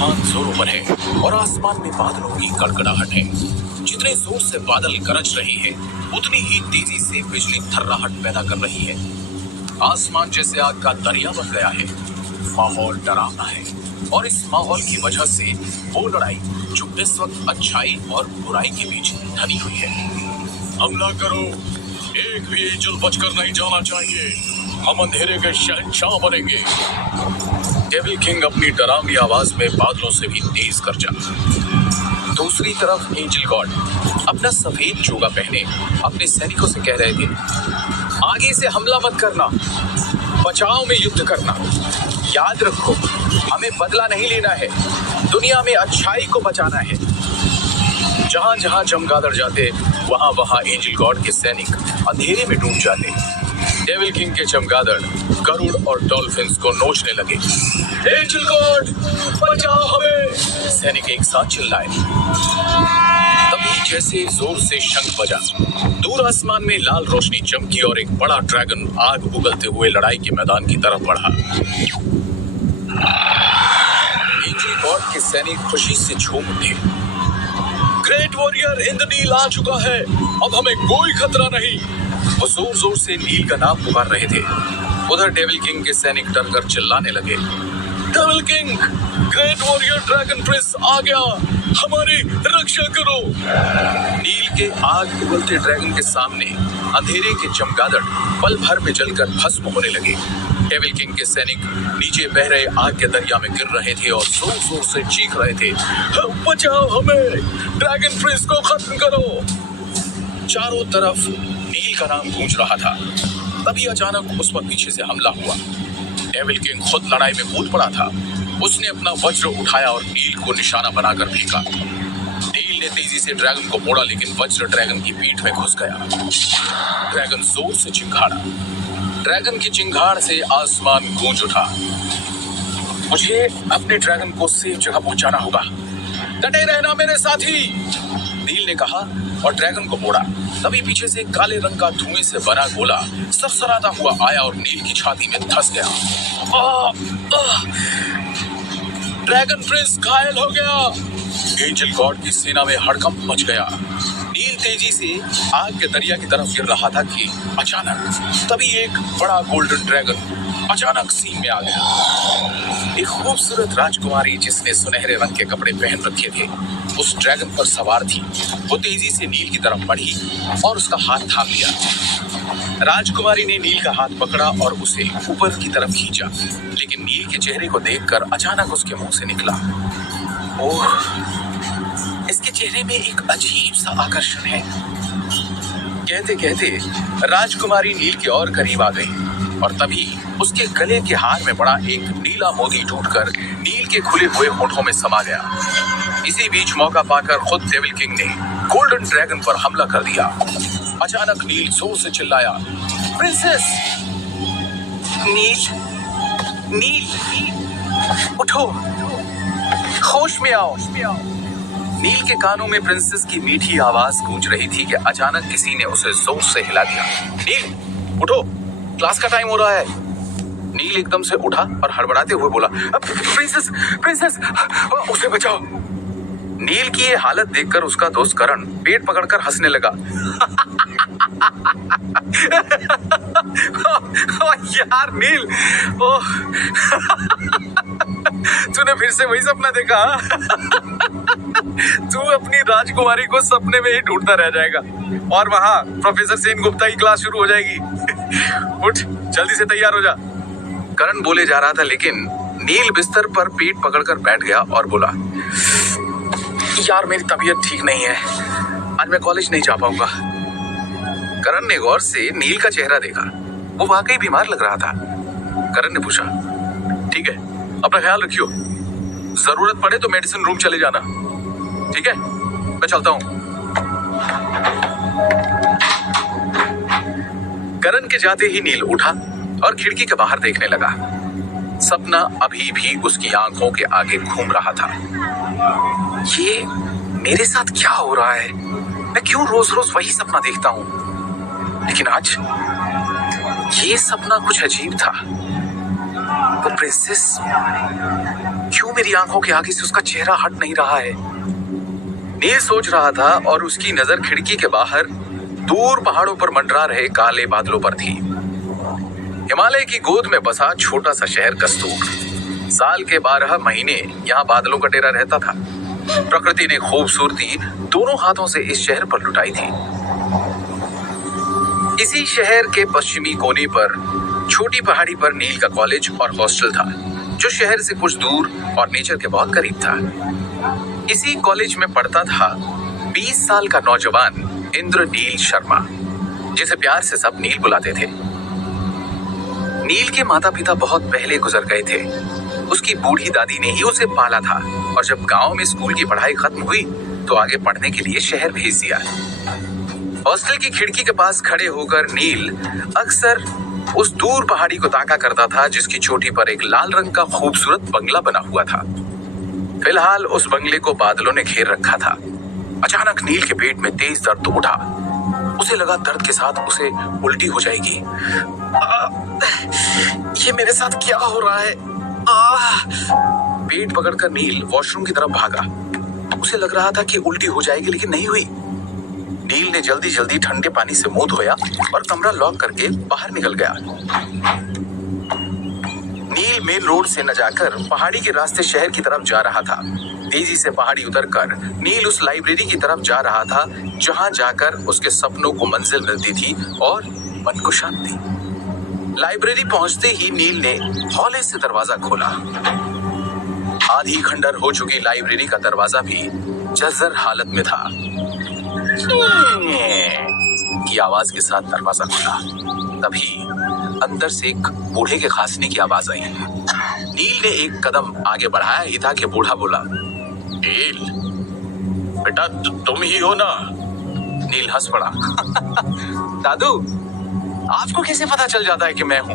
तूफान जोरों पर है और आसमान में बादलों की कड़कड़ाहट है। जितने जोर से बादल गरज रहे हैं, उतनी ही तेजी से बिजली थर्राहट पैदा कर रही है। आसमान जैसे आग का दरिया बन गया है। माहौल डरावना है और इस माहौल की वजह से वो लड़ाई जो इस वक्त अच्छाई और बुराई के बीच धनी हुई है। हमला करो, एक भी एंजल बचकर नहीं जाना चाहिए। हम अंधेरे के शहंशाह बनेंगे। डेविल किंग अपनी डरावनी आवाज में बादलों से भी तेज कर जा। दूसरी तरफ एंजल गॉड अपना सफेद चोगा पहने अपने सैनिकों से कह रहे थे, आगे से हमला मत करना, बचाव में युद्ध करना। याद रखो, हमें बदला नहीं लेना है, दुनिया में अच्छाई को बचाना है। जहां जहां चमगादड़ जाते, वहां वहां एंजल गॉड के सैनिक अंधेरे में डूब जाते। डेविल किंग के चमगादड़ गरुड़ और डॉल्फिन्स को नोचने लगे। एंजल गॉड बचाओ हमें! सैनिक एक साथ चिल्लाए। तभी जैसे जोर से शंख बजा, दूर आसमान में लाल रोशनी चमकी और एक बड़ा ड्रैगन आग उगलते हुए लड़ाई के मैदान की तरफ बढ़ा। एंजल गॉड के सैनिक खुशी से झूम उठे। ग्रेट वॉरियर इंद्रनील आ चुका है, अब हमें कोई खतरा नहीं। वो जोर जोर से नील का नाम पुकार रहे थे। उधर डेविल किंग के सैनिक डर कर चिल्लाने लगे, devil king, great warrior dragon prince आ गया, हमारी रक्षा करो। नील के आग उगलते ड्रैगन के सामने अंधेरे के चमगादड़ पल भर में जलकर भस्म होने लगे। डेविल किंग के सैनिक नीचे बह रहे आग के दरिया में गिर रहे थे और जोर जोर से चीख रहे थे, बचाओ हमें, ड्रैगन प्रिंस को खत्म करो। चारों तरफ नील का नाम गूंज रहा था। तभी अचानक उस पर पीछे से हमला हुआ। डेविल किंग खुद लड़ाई में कूद पड़ा था। उसने अपना वज्र उठाया और नील को निशाना बनाकर फेंका। नील ने तेजी से ड्रैगन को मोड़ा, लेकिन वज्र ड्रैगन की पीठ में घुस गया। ड्रैगन जोर से चिंघाड़ा। ड्रैगन की चिंगाड़ से आसमान गूंज उठा। मुझे अपने ड्रैगन को सेफ जगह पहुंचाना होगा। डटे रहना मेरे साथी, नील ने कहा और ड्रैगन को मोड़ा। तभी पीछे से काले रंग का धुएं से बना गोला सरसराता हुआ आया और नील की छाती में धंस गया। ड्रैगन प्रिंस घायल हो गया। एंजल गॉड की सेना में हड़कंप मच गया। नील तेजी से आग के दरिया की तरफ गिर रहा था कि अचानक तभी एक बड़ा गोल्डन ड्रैगन अचानक सीन में आ गया। एक खूबसूरत राजकुमारी जिसने सुनहरे रंग के कपड़े पहन रखे थे, उस ड्रैगन पर सवार थी। वो तेजी से नील की तरफ बढ़ी और उसका हाथ थाम लिया। राजकुमारी ने नील का हाथ पकड़ा और उसे ऊपर की तरफ खींचा, लेकिन नील के चेहरे को देखकर अचानक उसके मुंह से निकला, ओह, इसके चेहरे में एक अजीब सा आकर्षण है। कहते कहते राजकुमारी नील के और करीब आ गई और तभी उसके गले के हार में बड़ा एक नीला मोती टूटकर नील के खुले हुए होठों में समा गया। इसी बीच मौका पाकर खुद डेविल किंग ने गोल्डन ड्रैगन पर हमला कर दिया। अचानक नील जोर से चिल्लाया, प्रिंसेस! नील, नील, उठो, होश में आओ। नील के कानों में प्रिंसेस की मीठी आवाज गूंज रही थी कि अचानक किसी ने उसे जोर से हिला दिया। नील, उठो, क्लास का टाइम हो रहा है। नील एकदम से उठा और हड़बड़ाते हुए बोला, प्रिंसेस, प्रिंसेस, उसे बचाओ। नील की ये हालत देखकर उसका दोस्त करण पेट पकड़कर हंसने लगा। यार नील, तूने फिर से वही सपना देखा? तू अपनी राजकुमारी को सपने में ही ढूंढता रह जाएगा और वहां प्रोफेसर सेन गुप्ता की क्लास शुरू हो जाएगी। उठ, जल्दी से तैयार हो जा। करण बोले जा रहा था, लेकिन नील बिस्तर पर पेट पकड़कर बैठ गया और बोला, यार मेरी तबीयत ठीक नहीं है, आज मैं कॉलेज नहीं जा पाऊंगा। करण ने गौर से नील का चेहरा देखा। वो वाकई बीमार लग रहा था। करण ने पूछा, ठीक है, अपना ख्याल रखियो, जरूरत पड़े तो मेडिसिन रूम चले जाना, ठीक है? मैं चलता हूं। करण के जाते ही नील उठा और खिड़की के बाहर देखने लगा। सपना अभी भी उसकी आंखों के आगे घूम रहा था। ये मेरे साथ क्या हो रहा है? मैं क्यों रोज रोज वही सपना देखता हूं? लेकिन आज ये सपना कुछ अजीब था। वो प्रिंसेस, क्यों मेरी आंखों के आगे से उसका चेहरा हट नहीं रहा है? नील सोच रहा था और उसकी नजर खिड़की के बाहर दूर पहाड़ों पर मंडरा रहे काले बादलों पर थी। हिमालय की गोद में बसा छोटा सा शहर कस्तूर। साल के 12 महीने यहाँ बादलों का डेरा रहता था। प्रकृति ने खूबसूरती दोनों हाथों से इस शहर पर लुटाई थी। इसी शहर के पश्चिमी कोने पर छोटी पहाड़ी पर नील का कॉलेज और हॉस्टल था, जो शहर से कुछ दूर और नेचर के बहुत करीब था। इसी कॉलेज में पढ़ता था 20 साल का नौजवान इंद्रनील शर्मा, जिसे प्यार से सब नील बुलाते थे। नील के माता पिता बहुत पहले गुजर गए थे। उसकी बूढ़ी दादी ने ही उसे पाला था और जब गांव में स्कूल की पढ़ाई खत्म हुई तो आगे पढ़ने के लिए शहर भेज दिया। हॉस्टल की खिड़की के पास खड़े होकर नील अक्सर उस दूर पहाड़ी को ताका करता था, जिसकी चोटी पर एक लाल रंग का खूबसूरत बंगला बना हुआ था। फिलहाल उस बंगले को बादलों ने घेर रखा था। अचानक नील के पेट में तेज दर्द उठा। उसे लगा दर्द के साथ उसे उल्टी हो जाएगी। ये मेरे साथ क्या हो रहा है? पेट पकड़कर नील वॉशरूम की तरफ भागा। उसे लग रहा था कि उल्टी हो जाएगी, लेकिन नहीं हुई। नील ने जल्दी जल्दी ठंडे पानी से मुंह धोया और कमरा लॉक करके बाहर निकल गया। नील मेन रोड से न जाकर पहाड़ी के रास्ते शहर की तरफ जा रहा था। तेजी से पहाड़ी उतरकर नील उस लाइब्रेरी की तरफ जा रहा था, जहां जाकर उसके सपनों को मंजिल मिलती थी और मन को शांति। लाइब्रेरी पहुंचते ही नील ने हौले से दरवाजा खोला। आधी खंडर हो चुकी लाइब्रेरी का दरवाजा भी जर्जर हालत में था। की आवाज के साथ दरवाजा खुला। तभी अंदर से एक बूढ़े के खांसने की आवाज आई। नील ने एक कदम आगे बढ़ाया ही था कि बूढ़ा बोला, नील बेटा, तुम ही हो ना? नील हंस पड़ा। दादू, आपको कैसे पता चल जाता है कि मैं हूं?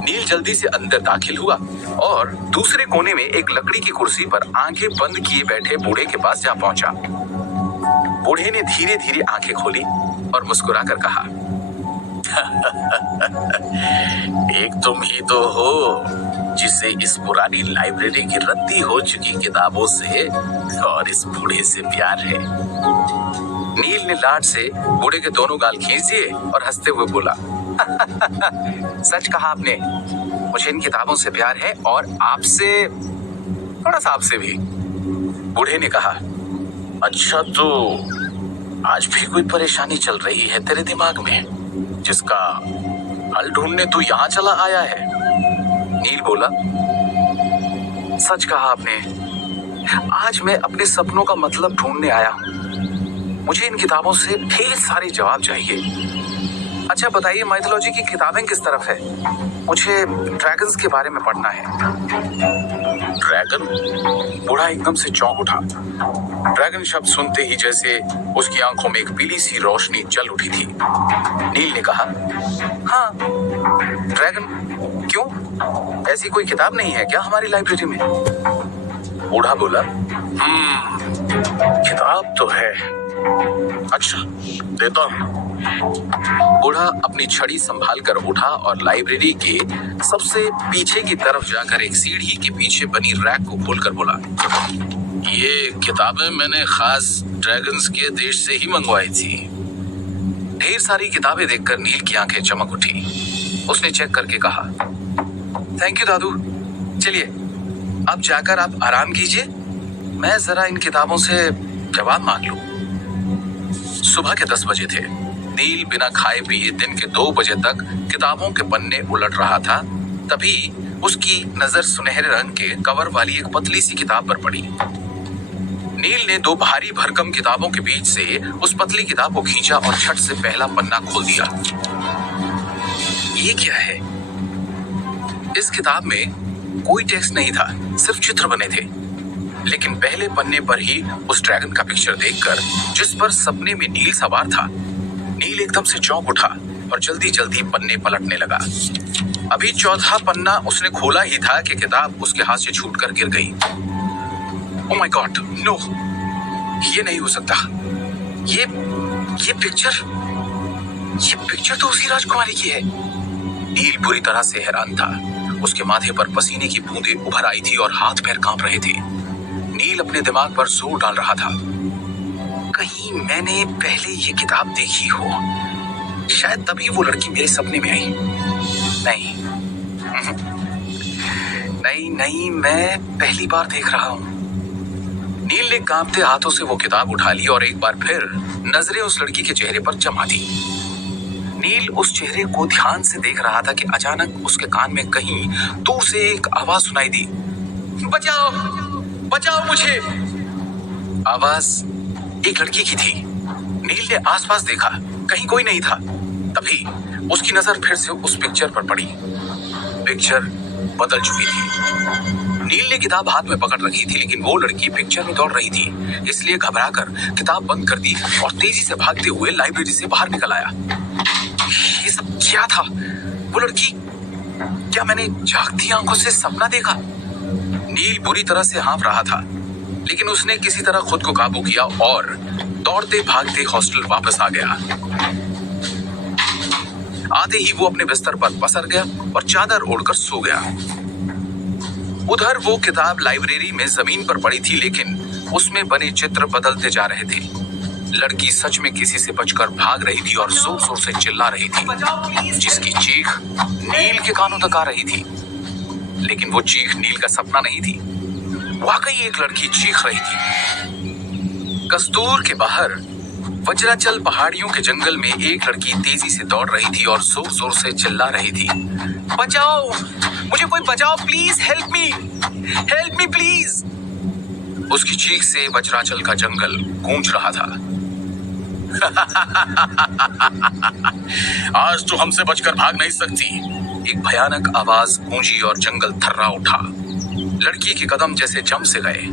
नील जल्दी से अंदर दाखिल हुआ और दूसरे कोने में एक लकड़ी की कुर्सी पर आंखें बंद किए बैठे बूढ़े के पास जा पहुंचा। बूढ़े ने धीरे धीरे आंखें खोली और मुस्कुराकर कहा, एक तुम ही तो हो जिसे इस पुरानी लाइब्रेरी की रद्दी हो चुकी किताबों से और इस बूढ़े से प्यार है। नील ने लाड से बूढ़े के दोनों गाल खींच दिए और हंसते हुए बोला, सच कहा आपने, मुझे इन किताबों से प्यार है और आपसे, थोड़ा सा आपसे भी। बूढ़े ने कहा, अच्छा तो आज भी कोई परेशानी चल रही है तेरे दिमाग में, जिसका हल ढूंढने तू यहाँ चला आया है? नील बोला, सच कहा आपने, आज मैं अपने सपनों का मतलब ढूंढने आया हूँ। मुझे इन किताबों से ढेर सारे जवाब चाहिए। अच्छा बताइए, माइथोलॉजी की किताबें किस तरफ है? मुझे ड्रैगन्स के बारे में पढ़ना है। ड्रैगन? बूढ़ा एकदम से चौंक उठा। ड्रैगन शब्द सुनते ही जैसे उसकी आंखों में एक पीली सी रोशनी जल उठी थी। नील ने कहा, हाँ, ड्रैगन। क्यों, ऐसी कोई किताब नहीं है क्या हमारी लाइब्रेरी में? बूढ़ा बोला, किताब तो है। अच्छा, देता हूं। बूढ़ा अपनी छड़ी संभाल कर उठा और लाइब्रेरी के सबसे पीछे की तरफ जाकर एक सीढ़ी के पीछे बनी रैक को खोलकर बोला, ये किताबें मैंने खास ड्रैगन्स के देश से ही मंगवाई थी। ढेर सारी किताबें देखकर नील की आंखें चमक उठी। उसने चेक करके कहा, थैंक यू दादू। चलिए अब जाकर आप आराम कीजिए, मैं जरा इन किताबों से जवाब मांग लूं। सुबह के 10 बजे थे। नील बिना खाए पिए दिन के 2 बजे तक किताबों के पन्ने उलट रहा था। तभी उसकी नजर सुनहरे रंग के कवर वाली एक पतली सी किताब पर पड़ी। नील ने 2 भारी भरकम किताबों के बीच से उस पतली किताब को खींचा और झट से पहला पन्ना खोल दिया। ये क्या है? इस किताब में कोई टेक्स्ट नहीं था, सिर्फ चित्र बने थे। लेकिन पहले पन्ने पर ही उस ड्रैगन का पिक्चर देखकर, जिस पर सपने में नील सवार था, नील एकदम से चौंक उठा और जल्दी जल्दी पन्ने पलटने लगा। अभी चौथा पन्ना उसने खोला ही था कि किताब उसके हाथ से छूटकर गिर गई। ओह माय गॉड, नो, ये नहीं हो सकता। ये पिक्चर तो उसी राजकुमारी की है। नील बुरी तरह से हैरान था। उसके माथे पर पसीने की बूंदें उभर आई थी और हाथ पैर कांप रहे थे। नील अपने दिमाग पर जोर डाल रहा था। कहीं मैंने पहले ये किताब देखी हो, शायद तभी वो लड़की मेरे सपने में आई। नहीं नहीं नहीं, मैं पहली बार देख रहा हूं। नील ने कांपते हाथों से वो किताब उठा ली और एक बार फिर नजरें उस लड़की के चेहरे पर जमा दी। नील उस चेहरे को ध्यान से देख रहा था कि अचानक उसके कान में कहीं दूर से एक आवाज सुनाई दी। बचाओ, बचाओ मुझे। आवाज एक लड़की की थी। नील ने आसपास देखा, कहीं कोई नहीं था। तभी उसकी नजर फिर से उस पिक्चर पर पड़ी। पिक्चर बदल चुकी थी। नील ने किताब हाथ में पकड़ रखी थी, लेकिन वो लड़की पिक्चर में दौड़ रही थी। इसलिए घबराकर किताब बंद कर दी और तेजी से भागते हुए लाइब्रेरी से बाहर निकल आया। ये सब क्या था? वो लड़की, क्या मैंने जागती आंखों से सपना देखा? नील बुरी तरह से हाँफ रहा था, लेकिन उसने किसी तरह खुद को काबू किया और दौड़ते भागते हॉस्टल वापस आ गया। आते ही वो अपने बिस्तर पर पसर गया और चादर ओढ़कर सो गया। उधर वो किताब लाइब्रेरी में जमीन पर पड़ी थी, लेकिन उसमें बने चित्र बदलते जा रहे थे। लड़की सच में किसी से बचकर भाग रही थी और जोर जोर से चिल्ला रही थी, जिसकी चीख नील के कानों तक आ रही थी। लेकिन वो चीख नील का सपना नहीं थी, वाकई एक लड़की चीख रही थी। कस्तूर के बाहर वज्राचल पहाड़ियों के जंगल में एक लड़की तेजी से दौड़ रही थी और जोर जोर से चिल्ला रही थी, बचाओ मुझे, कोई बचाओ प्लीज, हेल्प मी प्लीज। उसकी चीख से वज्राचल का जंगल गूंज रहा था। आज तो हमसे बचकर भाग नहीं सकती, एक भयानक आवाज गूंजी और जंगल थर्रा उठा। लड़की के कदम जैसे जम से गए।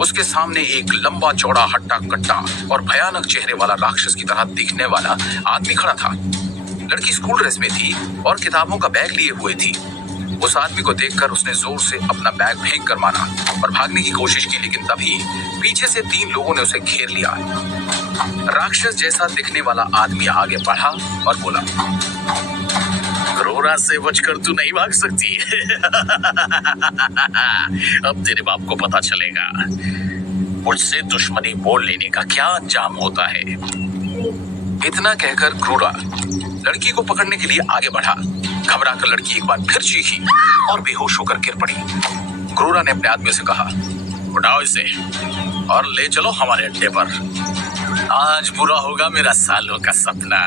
उसके सामने एक लंबा चौड़ा हट्टा कट्टा और भयानक चेहरे वाला राक्षस की तरह दिखने वाला आदमी खड़ा था। लड़की स्कूल ड्रेस में थी और किताबों का बैग लिए हुए थी। उस आदमी को देखकर उसने जोर से अपना बैग फेंक कर मारा और भागने की कोशिश की, लेकिन तभी पीछे से 3 लोगों ने उसे घेर लिया। राक्षस जैसा दिखने वाला आदमी आगे बढ़ा और बोला, क्रूरा से बचकर तू नहीं भाग सकती। अब तेरे बाप को पता चलेगा मुझसे दुश्मनी बोल लेने का क्या अंजाम होता है। इतना कहकर क्रूरा लड़की को पकड़ने के लिए आगे बढ़ा। घबराकर लड़की एक बार फिर चीखी और बेहोश होकर गिर पड़ी। क्रूरा ने अपने आदमी से कहा, उठाओ इसे और ले चलो हमारे अड्डे पर। आज पूरा होगा मेरा सालों का सपना।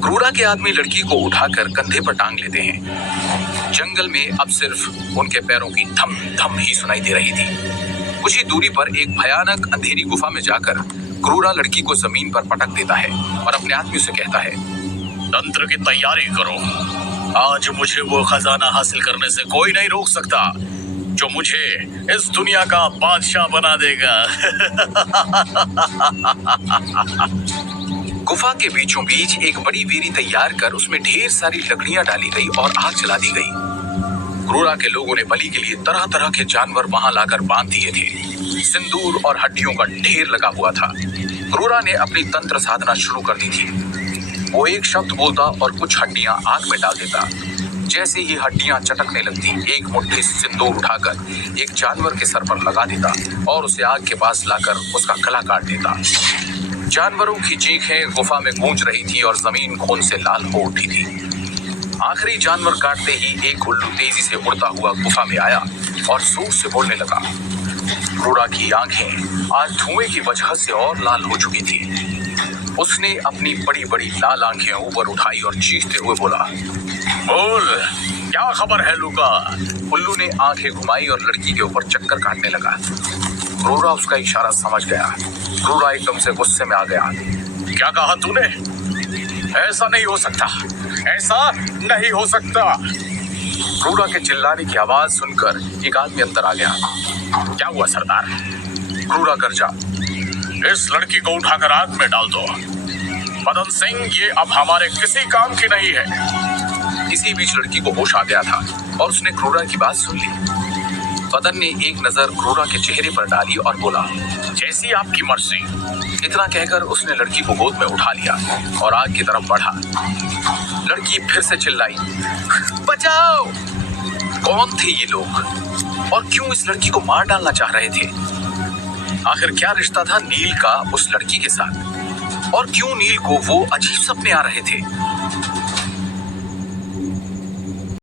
क्रूरा के आदमी लड़की को उठाकर कंधे पर टांग लेते हैं। जंगल में अब सिर्फ उनके पैरों की धम धम ही सुनाई दे रही थी। कुछ ही दूरी पर एक भयानक अंधेरी गुफा में जाकर क्रूरा लड़की को जमीन पर पटक देता है और अपने आदमी से कहता है, तंत्र की तैयारी करो। आज मुझे वो खजाना हासिल करने से कोई नहीं रोक सकता जो मुझे इस दुनिया का बादशाह बना देगा। गुफा के बीचों बीच एक बड़ी वेरी तैयार कर उसमें ढेर सारी लकड़ियां डाली गई और आग जला दी गई। क्रूरा के लोगों ने बलि के लिए तरह तरह के जानवर वहां लाकर बांध दिए थे। सिंदूर और हड्डियों का ढेर लगा हुआ था। क्रूरा ने अपनी तंत्र साधना शुरू कर दी थी। वो एक शब्द बोलता और कुछ हड्डियां आग में डाल देता। जैसे ही हड्डियां चटकने लगती, एक मुट्ठी सिंदूर उठाकर एक जानवर के सर पर लगा देता और उसे आग के पास लाकर उसका गला काट देता। जानवरों की चीखें गुफा में गूंज रही थी और जमीन खून से लाल हो उठी थी। आखिरी जानवर काटते ही एक उल्लू तेजी से उड़ता हुआ गुफा में आया और जोर से बोलने लगा। क्रूरा की आंखें आज धुएं की वजह से और लाल हो चुकी थी। उसने अपनी बड़ी बड़ी लाल आंखें ऊपर उठाई और चीखते हुए बोला, बोल क्या खबर है लूका। उल्लू ने आंखें घुमाई और लड़की के ऊपर चक्कर काटने लगा। क्रूरा उसका इशारा समझ गया। क्रूरा एकदम से गुस्से में आ गया। क्या कहा तूने? ऐसा नहीं हो सकता, ऐसा नहीं हो सकता। क्रूरा के चिल्लाने की आवाज सुनकर एक आदमी अंदर आ गया। क्या हुआ सरदार? क्रूरा गरजा, इस लड़की को उठाकर आग में डाल दो। मदन सिंह, ये अब हमारे किसी काम की नहीं है। इसी बीच लड़की को होश आ गया था और उसने क्रूरा की बात सुन ली। मदन ने एक नजर क्रूरा के चेहरे पर डाली और बोला, जैसी आपकी मर्जी। इतना कहकर उसने लड़की को गोद में उठा लिया और आग की तरफ बढ़ा। लड़की फिर से चिल्लाई, बचाओ कौन थे ये लोग और क्यों इस लड़की को मार डालना चाह रहे थे? आखिर क्या रिश्ता था नील का उस लड़की के साथ और क्यों नील को वो अजीब सपने आ रहे थे?